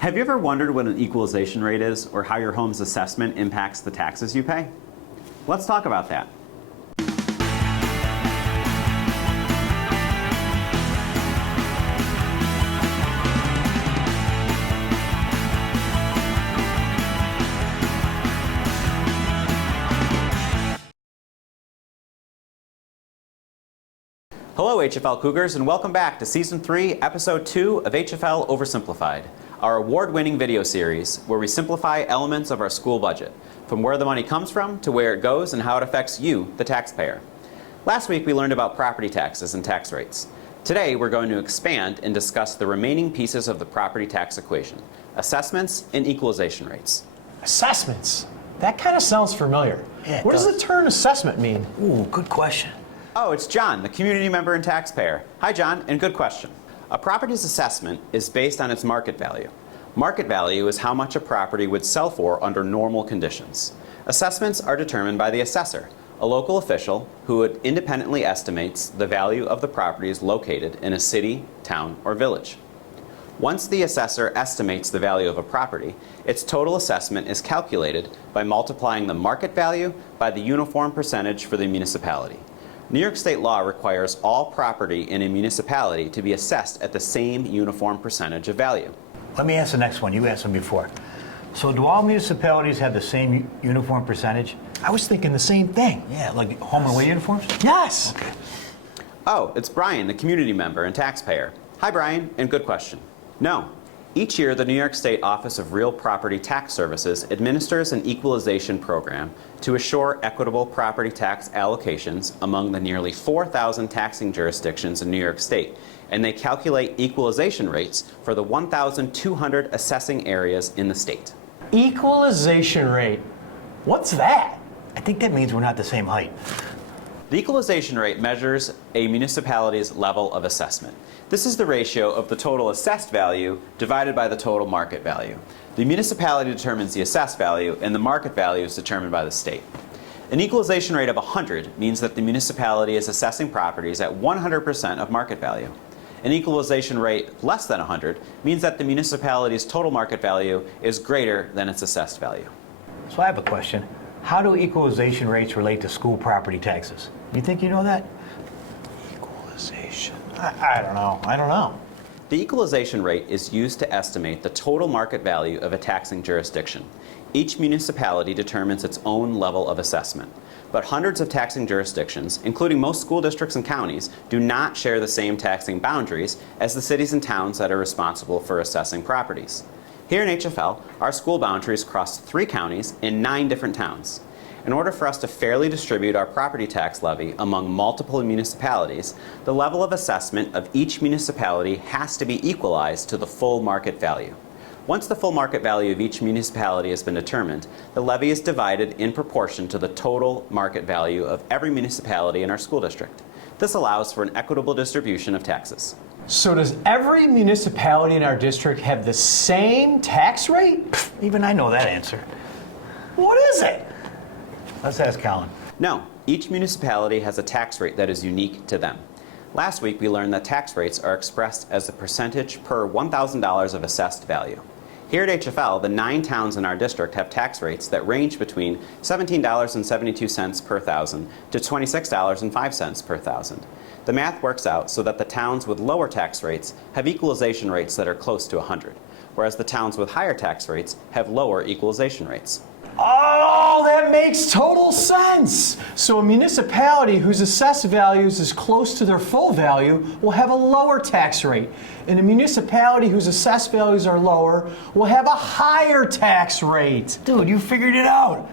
Have you ever wondered what an equalization rate is or how your home's assessment impacts the taxes you pay? Let's talk about that. Hello HF-L Cougars, and welcome back to Season 3, Episode 2 of HF-L Oversimplified, our award-winning video series where we simplify elements of our school budget, from where the money comes from to where it goes and how it affects you, the taxpayer. Last week we learned about property taxes and tax rates. Today we're going to expand and discuss the remaining pieces of the property tax equation, assessments and equalization rates. Assessments? That kind of sounds familiar. Yeah, what does the term assessment mean? Ooh, good question. Oh, it's John, the community member and taxpayer. Hi John, and good question. A property's assessment is based on its market value. Market value is how much a property would sell for under normal conditions. Assessments are determined by the assessor, a local official who independently estimates the value of the properties located in a city, town, or village. Once the assessor estimates the value of a property, its total assessment is calculated by multiplying the market value by the uniform percentage for the municipality. New York State law requires all property in a municipality to be assessed at the same uniform percentage of value. Let me ask the next one. You asked them before. So do all municipalities have the same uniform percentage? I was thinking the same thing. Yeah, like home and away uniforms? Yes! Okay. Oh, it's Brian, the community member and taxpayer. Hi Brian, and good question. No. Each year, the New York State Office of Real Property Tax Services administers an equalization program to assure equitable property tax allocations among the nearly 4,000 taxing jurisdictions in New York State, and they calculate equalization rates for the 1,200 assessing areas in the state. Equalization rate. What's that? I think that means we're not the same height. The equalization rate measures a municipality's level of assessment. This is the ratio of the total assessed value divided by the total market value. The municipality determines the assessed value, and the market value is determined by the state. An equalization rate of 100 means that the municipality is assessing properties at 100% of market value. An equalization rate less than 100 means that the municipality's total market value is greater than its assessed value. So I have a question. How do equalization rates relate to school property taxes? You think you know that? Equalization. I don't know. The equalization rate is used to estimate the total market value of a taxing jurisdiction. Each municipality determines its own level of assessment. But hundreds of taxing jurisdictions, including most school districts and counties, do not share the same taxing boundaries as the cities and towns that are responsible for assessing properties. Here in HF-L, our school boundaries cross 3 counties and 9 different towns. In order for us to fairly distribute our property tax levy among multiple municipalities, the level of assessment of each municipality has to be equalized to the full market value. Once the full market value of each municipality has been determined, the levy is divided in proportion to the total market value of every municipality in our school district. This allows for an equitable distribution of taxes. So does every municipality in our district have the same tax rate? Even I know that answer. What is it? Let's ask Colin. No, each municipality has a tax rate that is unique to them. Last week we learned that tax rates are expressed as a percentage per $1,000 of assessed value. Here at HF-L, the 9 towns in our district have tax rates that range between $17.72 per thousand to $26.05 per thousand. The math works out so that the towns with lower tax rates have equalization rates that are close to 100, whereas the towns with higher tax rates have lower equalization rates. Oh, that makes total sense. So a municipality whose assessed values is close to their full value will have a lower tax rate. And a municipality whose assessed values are lower will have a higher tax rate. Dude, you figured it out.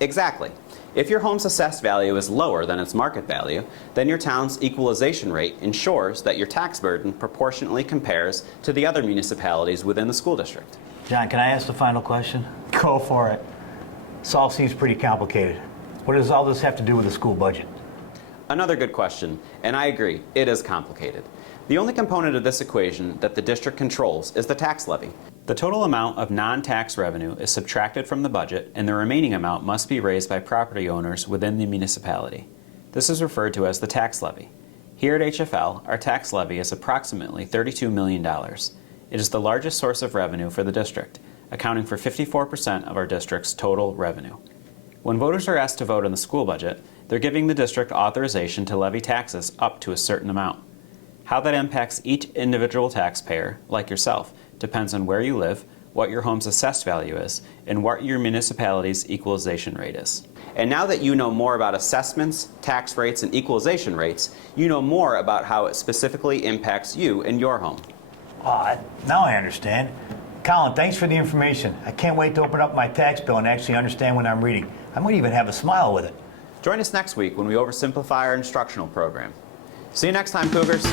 Exactly. If your home's assessed value is lower than its market value, then your town's equalization rate ensures that your tax burden proportionately compares to the other municipalities within the school district. John, can I ask the final question? Go for it. This all seems pretty complicated. What does all this have to do with the school budget? Another good question, and I agree, it is complicated. The only component of this equation that the district controls is the tax levy. The total amount of non-tax revenue is subtracted from the budget, and the remaining amount must be raised by property owners within the municipality. This is referred to as the tax levy. Here at HF-L, our tax levy is approximately $32 million. It is the largest source of revenue for the district, accounting for 54% of our district's total revenue. When voters are asked to vote on the school budget, they're giving the district authorization to levy taxes up to a certain amount. How that impacts each individual taxpayer, like yourself, depends on where you live, what your home's assessed value is, and what your municipality's equalization rate is. And now that you know more about assessments, tax rates, and equalization rates, you know more about how it specifically impacts you and your home. Now I understand. Colin, thanks for the information. I can't wait to open up my tax bill and actually understand what I'm reading. I might even have a smile with it. Join us next week when we oversimplify our instructional program. See you next time, Cougars.